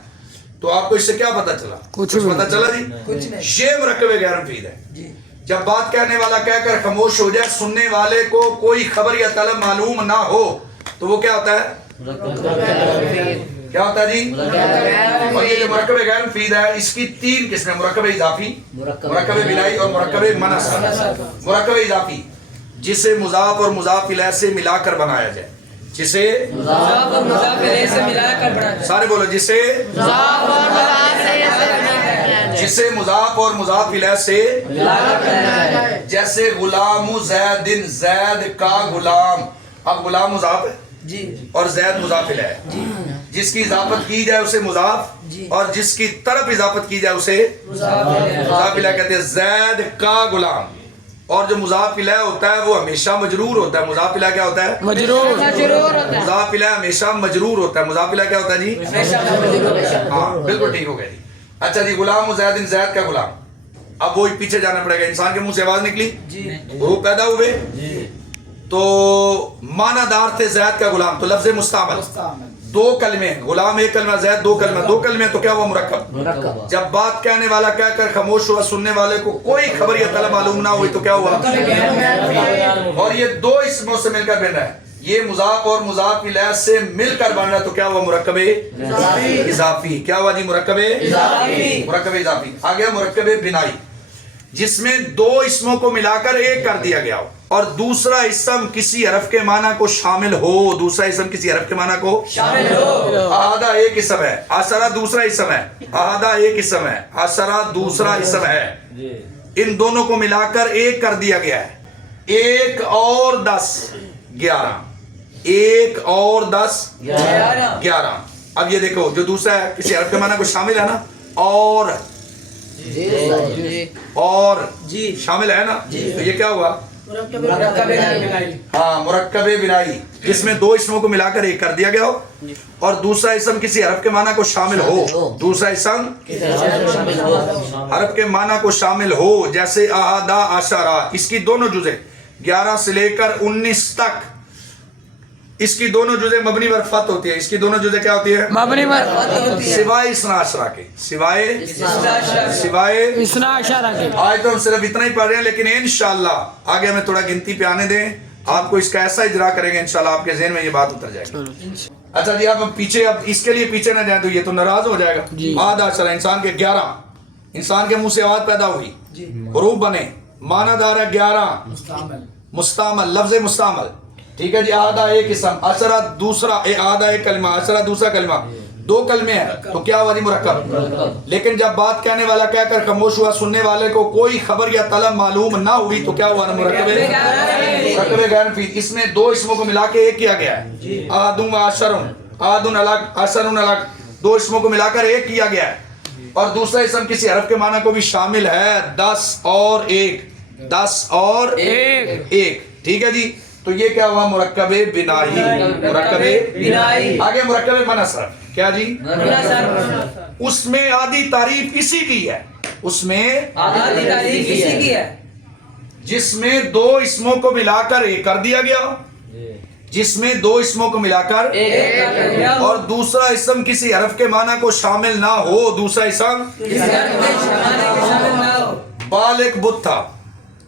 تو آپ کو اس سے کیا پتہ چلا؟ کچھ پتہ چلا جی؟ کچھ نہیں. یہ مرکب غیر مفید ہے. جی جب بات کہنے والا کہہ کر خاموش ہو جائے سننے والے کو کوئی خبر یا طلب معلوم نہ ہو تو وہ کیا ہوتا ہے؟ کیا ہوتا ہے جی؟ اور یہ جو مرکب غیر مفید ہے اس کی 3 قسمیں, مرکب اضافی, مرکب بنائی اور مرکب منصب. مرکب اضافی جسے مضاف اور مضاف الیہ سے ملا کر بنایا جائے. جسے مضاف اور مضاف الیہ سے ملا کر بنا جائے. سارے بولو, جسے مضاف اور مضاف الیہ سے جیسے غلام زید, زید کا غلام. اب غلام مضاف ہے جی اور زید مضاف الیہ ہے. جس کی اضافت کی جائے اسے مضاف اور جس کی طرف اضافت کی جائے اسے مضاف الیہ کہتے ہیں. زید کا غلام, اور جو مضاف الیہ ہوتا ہے وہ ہمیشہ مجرور ہوتا ہے. مضاف الیہ کیا ہوتا ہے؟ مجرور. مضاف الیہ ہمیشہ مجرور ہوتا ہے. مضاف الیہ کیا ہوتا ہے جی؟ ہاں بالکل ٹھیک ہو گیا جی. اچھا جی, غلام زید, زید کا غلام. اب وہی پیچھے جانا پڑے گا. انسان کے منہ سے آواز نکلی, وہ پیدا ہوئے تو معنی دار تھے زید کا غلام, تو لفظ مستعمل 2 کلمے, غلام 1 کلمہ, زید 2 کلمہ, 2 کلمے, تو کیا ہوا مرکب. جب بات کہنے والا کہہ کر خاموش ہوا سننے والے کو کوئی خبر یا طلب معلوم نہ ہوئی تو کیا ہوا. اور یہ 2 اسموں سے مل کر بن رہا ہے. یہ مضاف اور مضاف الیہ سے مل کر بن رہا ہے تو کیا ہوا مرکب اضافی. کیا ہوا جی؟ مرکب اضافی. آگے مرکب بنائی جس میں 2 اسموں کو ملا کر ایک کر دیا گیا ہو اور دوسرا اسم کسی حرف کے معنی کو شامل ہو. دوسرا اسم کسی حرف کے معنی کو شامل ہو. احدہ ایک اسم ہے, عشرہ دوسرا اسم ہے. احدہ ایک اسم ہے, عشرہ دوسرا اسم ہے. ان دونوں کو ملا کر ایک کر دیا گیا ہے. 1 اور 10 11. 1 اور 10 11. اب یہ دیکھو جو دوسرا ہے کسی حرف کے معنی کو شامل ہے نا, اور شامل ہے نا, تو یہ کیا ہوا؟ ہاں مرکب بنائی جس میں 2 اسموں کو ملا کر ایک کر دیا گیا ہو اور دوسرا اسم کسی حرف کے معنی کو شامل ہو. دوسرا اسم حرف کے معنی کو شامل ہو. جیسے احدہ عشرہ, اس کی دونوں جزء 11 سے لے کر 19 تک, اس کی دونوں جزء مبنی بر فتح ہوتی ہے. اس کی دونوں جزء کیا ہوتی ہے؟ مبنی بر فتح ہوتی ہے. سوائے اثنا عشرہ کے, سوائے اثنا عشرہ کے. آج تو ہم صرف اتنا ہی پڑھ رہے ہیں لیکن انشاءاللہ آگے ہمیں تھوڑا گنتی پہ آنے دیں. آپ کو اس کا ایسا اجرا کریں گے انشاءاللہ آپ کے ذہن میں یہ بات اتر جائے گی. اچھا جی, اب ہم پیچھے, اب اس کے لیے پیچھے نہ جائیں تو یہ تو ناراض ہو جائے گا. آدھا عشرہ انسان کے 11, انسان کے منہ سے آواز پیدا ہوئی, حروف بنے, معنی دار ہے 11, مستعمل, لفظ مستعمل. ٹھیک ہے جی. احدہ ایک اسم, عشرہ دوسرا, احدہ ایک کلمہ, عشرہ دوسرا کلمہ, 2 کلمے ہیں تو کیا ہوا جی مرکب. لیکن جب بات کہنے والا کہہ کر خاموش ہوا سننے والے کو کوئی خبر یا طلب معلوم نہ ہوئی تو کیا ہوا نا مرکب غیر مفید. اس میں 2 اسموں کو ملا کے ایک کیا گیا ہے. احدٌ و عشرٌ, احدٌ الگ, عشرٌ الگ, 2 اسموں کو ملا کر ایک کیا گیا ہے اور دوسرا اسم کسی حرف کے معنی کو بھی شامل ہے. 10 اور 1, 10 اور 1. ٹھیک ہے جی. تو یہ کیا ہوا مرکب بنائی. مرکب بنائی. آگے مرکب منصب. کیا جی؟ اس میں آدھی تعریف اسی کی ہے. اس میں آدھی تعریف اسی کی ہے جس میں 2 اسموں کو ملا کر ایک کر دیا گیا جس میں دو اسموں کو ملا کر ایک کر دیا اور دوسرا اسم کسی حرف کے معنی کو شامل نہ ہو. دوسرا اسم کسی حرف کے شمانے کے شامل نہ ہو. بال ایک بت تھا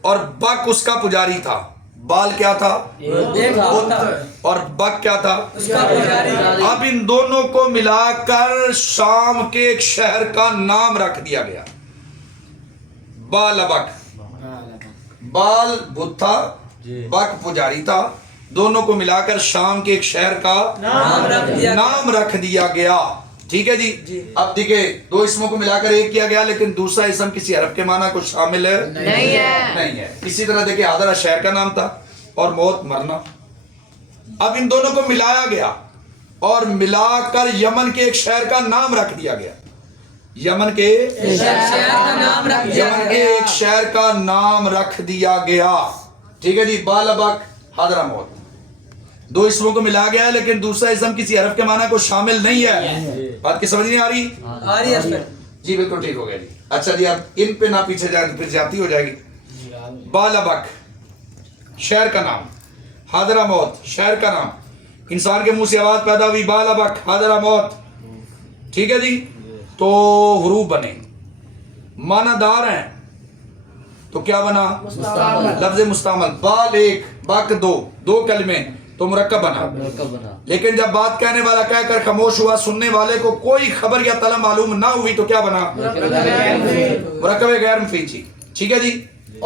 اور بک اس کا پجاری تھا. بال کیا تھا؟ ایک ہوتا اور بک کیا تھا؟ اس کا پجاری. اب ان دونوں کو ملا کر شام کے ایک شہر کا نام رکھ دیا گیا. بالبک. بال بت تھا، بک پجاری تھا، دونوں کو ملا کر شام کے ایک شہر کا نام رکھ دیا گیا. ٹھیک ہے جی. اب دیکھیں دو اسموں کو ملا کر ایک کیا گیا لیکن دوسرا اسم کسی حرف کے معنی کو شامل نہیں ہے. اسی طرح دیکھیں حاضرہ شہر کا نام تھا اور موت مرنا. اب ان دونوں کو ملایا گیا اور ملا کر یمن کے ایک شہر کا نام رکھ دیا گیا. یمن کے شہر کا نام رکھ دیا یمن کے ایک شہر کا نام رکھ دیا گیا. ٹھیک ہے جی. بالبک حاضرہ موت. دو اسموں کو ملا گیا ہے لیکن دوسرا اسم کسی حرف کے معنی کو شامل نہیں ہے. بات کی سمجھ نہیں آ رہی؟ آ رہی ہے. جی بالکل ٹھیک ہو گیا جی. اچھا جی اب ان پہ نہ پیچھے جائیں پھر زیادتی ہو جائے گی. بالبک شہر کا نام، حاضرہ موت شہر کا نام. انسان کے منہ سے آواز پیدا ہوئی بالبک حاضرہ موت. ٹھیک ہے جی. تو حروف بنے معنی دار ہیں تو کیا بنا؟ لفظ مستعمل. بال ایک بک دو، دو کلمے تو مرکب بنا. لیکن جب بات کہنے والا کہہ کر خاموش ہوا، سننے والے کو کوئی خبر یا طلب معلوم نہ ہوئی تو کیا بنا؟ مرکب غیر مفید. ٹھیک ہے جی.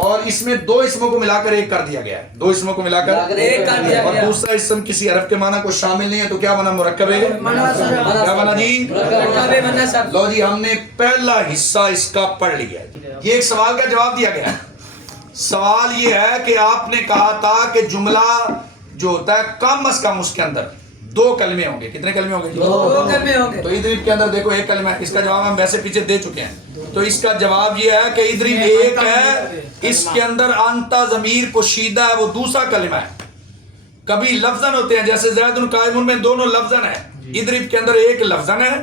اور اس میں دو اسموں کو ملا کر ایک کر دیا گیا ہے. دو اسموں کو ملا کر ایک کر دیا اور گیا. دوسرا اسم کسی حرف کے معنی کو شامل نہیں ہے تو کیا بنا؟ مرکب. کیا بنا جی؟ مرکب منصب. لو جی ہم نے پہلا حصہ اس کا پڑھ لیا ہے. یہ ایک سوال کا جواب دیا گیا ہے. سوال یہ ہے کہ آپ نے کہا تھا کہ جملہ جو ہوتا ہے کم از کم اس کے اندر دو کلمے ہوں گے. کتنے کلمے ہوں گے؟ دو کلمے ہوں گے. تو ادریب کے اندر دیکھو ایک کلمہ ہے. اس کا جواب ہم ویسے پیچھے دے چکے ہیں. تو اس کا جواب یہ ہے کہ ادریب ایک ہے، اس کے اندر انتا ضمیر پوشیدہ ہے، وہ دوسرا کلمہ ہے. کبھی لفظن ہوتے ہیں جیسے زید قائم میں دونوں لفظن ہیں. ادریب کے اندر ایک لفظن ہے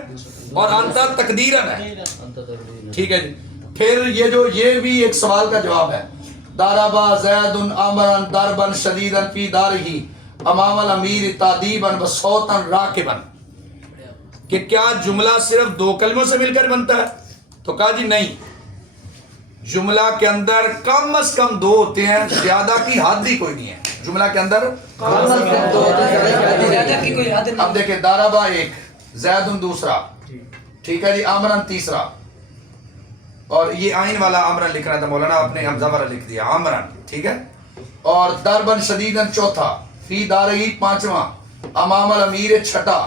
اور انتا تقدیرن ہے. ٹھیک ہے جی. پھر یہ بھی ایک سوال کا جواب ہے. داربا زید امرن دربن شدیدن فی دارہی امام الامیر تادیبن و صوتن راکبن. کہ کیا جملہ صرف دو کلموں سے مل کر بنتا ہے؟ تو کہا جی نہیں، جملہ کے اندر کم از کم دو ہوتے ہیں، زیادہ کی حد ہی کوئی نہیں ہے. جملہ کے اندر زیادہ کی کوئی حد نہیں. اب دیکھیں داربا ایک، زیدن دوسرا، ٹھیک ہے جی، امرن تیسرا. اور یہ آئین والا امرن لکھ رہا تھا مولانا، آپ نے حمزہ والا لکھ دیا امرن. ٹھیک ہے. اور دربن شدیدن چوتھا، فی دارہی پانچواں، امام الامیر چھٹا،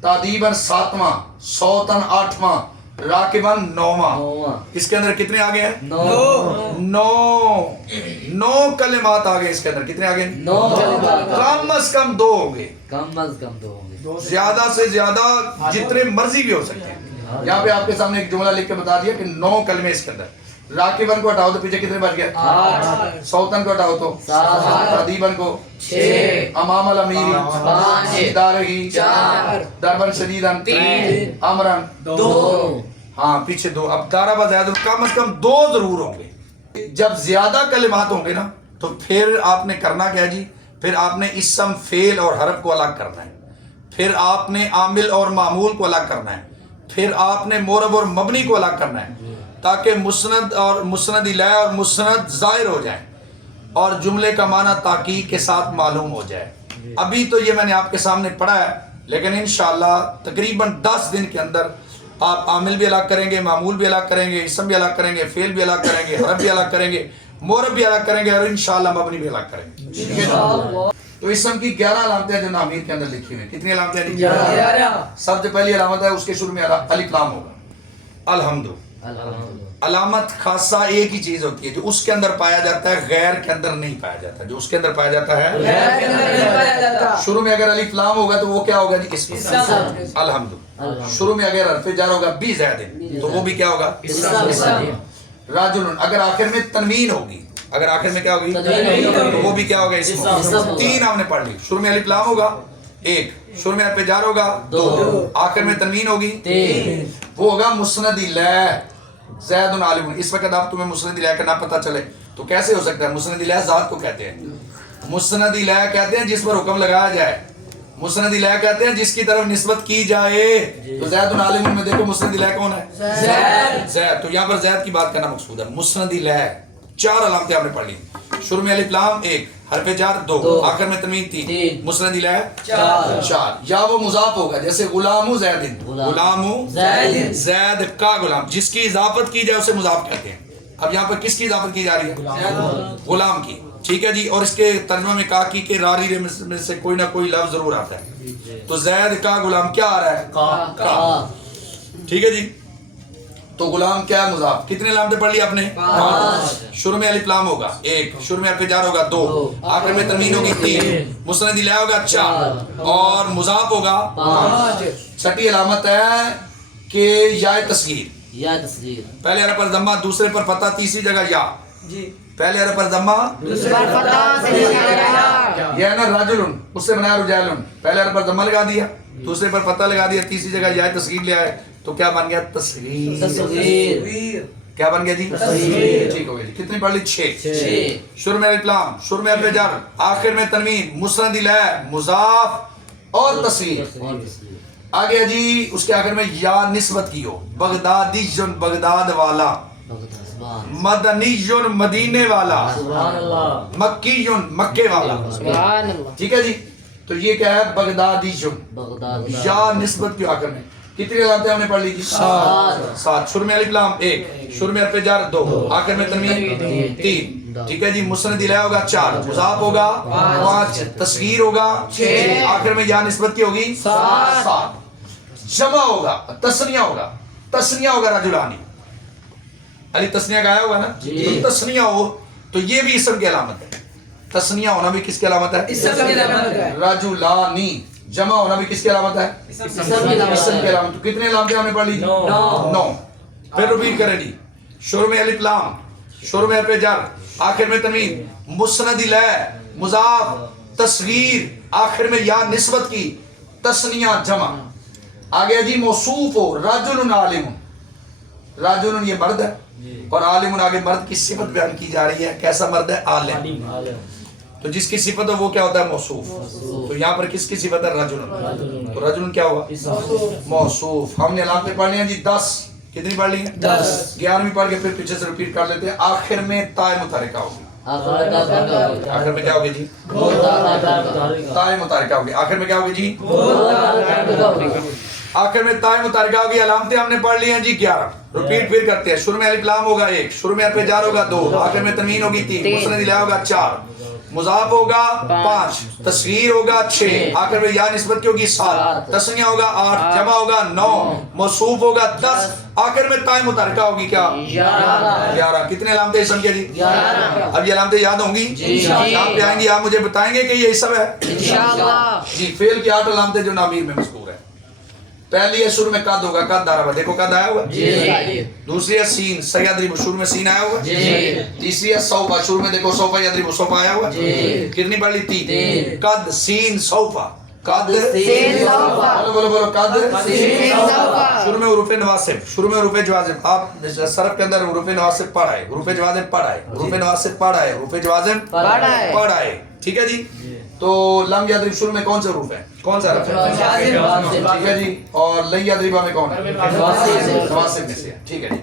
تادیبن ساتواں، صوتن آٹھواں، راکبن نوواں. اس کے اندر کتنے آگے ہیں؟ نو کلمات آگے. اس کے اندر کتنے آگے؟ کم از کم دو ہوں گے. زیادہ سے زیادہ جتنے مرضی بھی ہو سکتے ہیں. یہاں پہ آپ کے سامنے ایک جملہ لکھ کے بتا دیا کہ 9 کلمے اس کے اندر. راکبن کو ہٹاؤ تو پیچھے کتنے بچ گئے؟ 8. صوتن کو ہٹاؤ تو 7. تادیبن کو 6. امام الامیر 5. دارہی 4. دربن شدیدن 3. امرن 2. ہاں پیچھے 2. اب داربا زید کم از کم 2 ضرور ہوں گے. جب زیادہ کلمات ہوں گے نا تو پھر آپ نے کرنا کیا جی؟ پھر آپ نے اسم فعل اور حرف کو الگ کرنا ہے. پھر آپ نے عامل اور معمول کو الگ کرنا ہے. پھر آپ نے مورب اور مبنی کو الگ کرنا ہے تاکہ مسند اور مسند الیہ اور مسند ظاہر ہو جائیں اور جملے کا معنی تحقیق کے ساتھ معلوم ہو جائے. ابھی تو یہ میں نے آپ کے سامنے پڑھا ہے لیکن انشاءاللہ تقریباً 10 دن کے اندر آپ عامل بھی الگ کریں گے، معمول بھی الگ کریں گے، اسم بھی الگ کریں گے، فعل بھی الگ کریں گے، حرف بھی الگ کریں گے، مورب بھی الگ کریں گے اور انشاءاللہ مبنی بھی الگ کریں گے. تو اسم کی 11 علامتیں ہیں جو نامیر کے اندر لکھی ہوئی ہیں. کتنی علامتیں ہیں؟ 11. سب سے پہلی علامت ہے اس کے شروع میں الف لام ہوگا. الحمد. علامت خاصہ ایک ہی چیز ہوتی ہے جو اس کے اندر پایا جاتا ہے، غیر کے اندر نہیں پایا جاتا. جو اس کے اندر پایا جاتا ہے غیر کے اندر نہیں پایا جاتا. شروع میں اگر الف لام ہوگا تو وہ کیا ہوگا جی؟ اسم. الحمد. شروع میں اگر حرف جر ہوگا بی زید تو وہ بھی کیا ہوگا؟ اسم. راجل. اگر آخر میں تنوین ہوگی، اگر آخر میں کیا ہوگی تو وہ بھی کیا ہوگا؟ اسم. 3 ہم نے پڑھ لی. شروع میں الف لام ہوگا 1، شروع میں حرف جر ہوگا 2، آخر میں تنوین ہوگی 3، وہ ہوگا مسند الیہ. زید عالم. اس وقت آپ تمہیں مسند الیہ کا نہ پتہ چلے تو کیسے ہو سکتا ہے؟ مسند الیہ ذات کو کہتے ہیں. مسند الہ کہتے ہیں جس پر حکم لگایا جائے. مسند الہ کہتے ہیں جس کی طرف نسبت کی جائے. تو زید عالم میں دیکھو مسند الہ کون ہے؟ زید. تو یہاں پر زید کی بات کرنا مقصود ہے. مسند الہ 4 علامتیں آپ نے پڑھ لی. شروع میں الف لام 1، حرف جر 2، آخر میں تنوین 3، مسند الہ 4. یا وہ مضاف ہوگا جیسے غلام زید، غلام زید کا غلام، جس کی اضافت کی جائے اسے مضاف کہتے ہیں. اب یہاں پر کس کی اضافت کی جا رہی ہے؟ غلام کی. ٹھیک ہے جی. اور اس کے ترجمہ میں کاکی کے راری رے میں سے کوئی نہ کوئی لفظ ضرور آتا ہے. تو زید کا غلام کیا آ رہا ہے؟ کا. ٹھیک ہے جی. تو غلام کیا ہے؟ مضاف. کتنے علامتیں پڑھ لی آپ نے؟ 5. شروع میں الف لام ہوگا 1، شروع میں حرف جر ہوگا 2، آخر میں تنوین ہوگی 3، مسند الہ ہوگا 4 اور مضاف ہوگا 5. چھٹی علامت ہے کہ یا تصغیر. یا تصغیر. پہلے حرف پر ضمہ، دوسرے پر فتح، تیسری جگہ یا. جی. پہلے حرف پر ضمہ، دوسرے پر فتح، تیسری جگہ یہ ہے نا رجل، اس سے بنایا رجال. پہلے حرف پر ضمہ لگا دیا، دوسرے پر فتح لگا دیا، تیسری جگہ یا تصغیر لے آئے. تو کیا بن گیا؟ تصغیر. تصغیر. کیا بن گیا جی؟ تصغیر. ٹھیک ہو گیا جی. کتنی پڑھ لی؟ 6. 6. شروع میں الف لام، شروع میں حرف جر، آخر میں تنوین، مسند الہ، مضاف اور تصغیر. آگے جی اس کے آخر میں یا نسبت کی ہو. بغدادی جن، بغداد والا. مدنی جن، مدینے والا. سبحان اللہ. مکی جن، مکے والا. سبحان اللہ. ٹھیک ہے جی. تو یہ کیا ہے؟ بغدادی جن. بغداد. یا نسبت کے آخر میں کتنی علامتیں ہم نے پڑھ لی جی؟ 7. شروع میں الف لام 1، شروع میں حرف جر 2، آخر میں تنوین 3. ٹھیک ہے جی. مسند الہ ہوگا 4، مضاف ہوگا 5، تصغیر ہوگا 6، آخر میں یا نسبت کی ہوگی 7. جمع ہوگا، تسنیہ ہوگا. تسنیہ ہوگا رجلانی. علی تسنیہ کا آیا ہوگا نا. تو تسنیہ ہو تو یہ بھی اسم کی علامت ہے. تسنیہ ہونا بھی کس کی علامت ہے؟ اسم کی علامت ہے. رجلانی. جمع ہونا بھی کس کی علامت ہے؟ اسم کی علامت. تو کتنے علامتیں ہم نے پڑھ لی؟ 9. پھر ریپیٹ کریں جی. شروع میں الف لام، شروع میں حرف جر، آخر میں تنوین، مسند الہ، مضاف، تصغیر، آخر میں یا نسبت کی، تسنیہ جمع. آگے جی موصوف ہو. رجل عالم. رجل یہ مرد ہے اور عالم آگے مرد کی صفت بیان کی جا رہی ہے. کیسا مرد ہے؟ عالم. تو جس کی صفت ہے وہ کیا ہوتا ہے؟ موصوف. تو یہاں پر کس کی صفت ہے؟ رجل. تو رجل کیا ہوا؟ موصوف. ہم نے علامتیں پڑھ لی ہیں جی 10. کتنی پڑھ لی ہیں؟ 10. 11ویں پڑھ کے پھر پیچھے سے ریپیٹ کر لیتے ہیں. آخر میں تائے متحرکہ ہوگی. آخر میں کیا ہوگی جی؟ تائے متحرکہ ہوگی. آخر میں کیا ہوگی جی؟ آخر میں تائے متحرکہ ہوگی. علامتیں ہم نے پڑھ لی ہیں جی 11. ریپیٹ پھر کرتے ہیں. شروع میں الف لام ہوگا 1، شروع میں حرف جر ہوگا 2، آخر میں تنوین ہوگی 3، مسند الہ ہوگا 4، مضاف ہوگا 5، تصغیر ہوگا 6، آخر میں یا نسبت کی ہوگی 7، تسنیہ ہوگا 8، جمع ہوگا 9، موصوف ہوگا 10، آخر میں تائے متحرکہ ہوگی کیا؟ 11. کتنے علامتیں اسم کے جی؟ 11. اب یہ علامتیں یاد ہوں گی؟ یہاں پہ آئیں گی آپ مجھے بتائیں گے کہ یہ اسم ہے انشاءاللہ. جی فعل کی 8 علامتیں جو نامیر میں مذکور ہے. پہلی ہے شروع میں قد ہوگا. قد آ رہا ہے. دیکھو قد آیا ہوا. دوسری ہے سین سیدرب. شروع میں سین آیا ہوا. تیسری ہے سوفا. شروع میں دیکھو سوفا یدرب. سوفا آیا ہوا. کتنی پڑھ لی؟ 3. قد سین سوفا. قد سین سوفا. بولو بولو قد سین سوفا. شروع میں حروف نواصب. شروع میں حروف جوازم. آپ صرف کے اندر حروف نواصب پڑھائے، حروف جوازم پڑھائے، حروف نواصب پڑھائے، حروف جوازم پڑھائے. ٹھیک ہے جی. تو لم یدرب شروع میں کون سے حروف ہیں؟ کون سا حرف ہے؟ ٹھیک ہے جی. اور لن یدربا میں کون ہے؟ نواصب میں سے. ٹھیک ہے جی.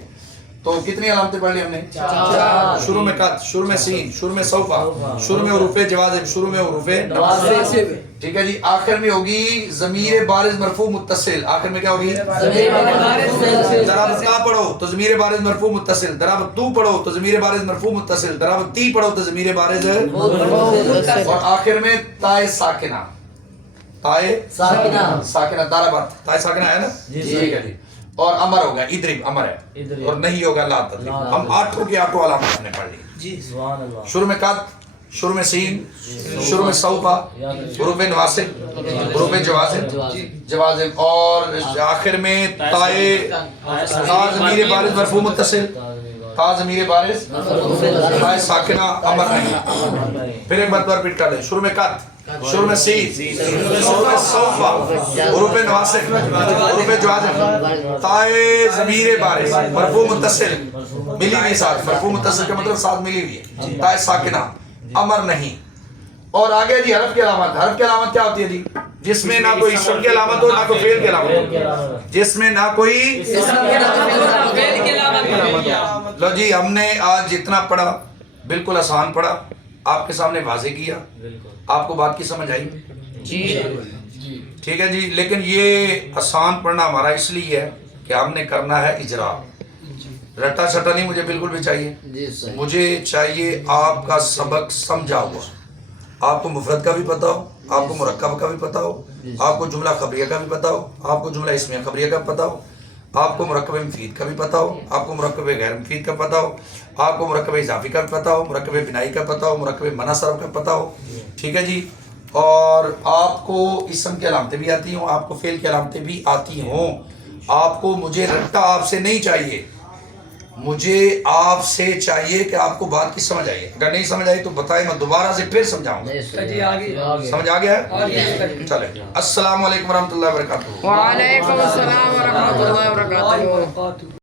تو کتنی علامتیں پڑھ لی ہم نے؟ 4. شروع میں قد، شروع میں سین، شروع میں سوفا، شروع میں حروف جوازم، شروع میں حروف نواصب. ٹھیک ہے جی. آخر میں ہوگی ضمیر بارز مرفوع متصل. آخر میں کیا ہوگی؟ ضرب تا پڑھو تو ضمیر بارز مرفوع متصل، ضرب تو پڑھو تو ضمیر بارز مرفوع متصل، ضرب تی پڑھو تو ضمیر بارز متصل. اور آخر میں تائے ساکنہ. تائے ساکنہ ضربت. تائے ساکنہ ہے نا؟ ٹھیک ہے جی. اور امر ہوگا ادرب. امر ہے. اور نہیں ہوگا لا تضرب. ہم 8 کے 8 علامات ہم نے پڑھ لی. جی شروع میں قد، شروع میں سین، شروع میں سوفا، حروف نواصب، حروف جوازم، اور آخر میں تائے تا ضمیر بارز مرفوع متصل، تا ضمیر بارز تائے ساکنہ امر نہیں. پھر ایک بار ریپیٹ کر لیں. شروع میں قد، شروع میں سین، شروع میں سوفا، حروف نواصب، حروف جوازم، تائے ضمیر بارز مرفوع متصل ملی ہوئی ساتھ. مرفوع متصل کا مطلب ساتھ ملی ہوئی ہے. تائے ساکنہ امر نہیں. اور آگے جی حرف کی علامت. حرف کی علامت کیا ہوتی ہے جی؟ جس میں نہ کوئی اسم کی علامت ہو نہ کوئی فعل کی علامت ہو. جس میں نہ کوئی لو جی ہم نے آج جتنا پڑھا بالکل آسان پڑھا, آپ کے سامنے واضح کیا. آپ کو بات کی سمجھ آئی؟ جی ٹھیک ہے جی. لیکن یہ آسان پڑھنا ہمارا اس لیے ہے کہ ہم نے کرنا ہے اجرا. رٹا چھٹا نہیں مجھے بالکل بھی چاہیے. جی صحیح. مجھے چاہیے آپ کا سبق سمجھا ہوا, آپ کو مفرد کا بھی پتا ہو, آپ کو مرکب کا بھی پتا ہو, آپ کو جملہ خبریہ کا بھی پتا ہو, آپ کو جملہ اسمیہ خبریہ کا پتا ہو, آپ کو مرکب مفید کا بھی پتا ہو, آپ کو مرکب غیر مفید کا پتا ہو, آپ کو مرکب اضافی کا بھی پتا ہو, مرکب بنائی کا پتا ہو, مرکب منع صرف کا پتا ہو. ٹھیک ہے جی. اور آپ کو اسم کی علامتیں بھی آتی ہوں, آپ کو فعل کی علامتیں بھی آتی ہوں. آپ کو مجھے رٹا آپ سے نہیں چاہیے, مجھے آپ سے چاہیے کہ آپ کو بات کی سمجھ آئیے. اگر نہیں سمجھ آئی تو بتائیں, میں دوبارہ سے پھر سمجھاؤں گا. سمجھ آ گیا ہے؟ چلیں. السلام علیکم ورحمۃ اللہ وبرکاتہ. وعلیکم السلام ورحمۃ اللہ وبرکاتہ.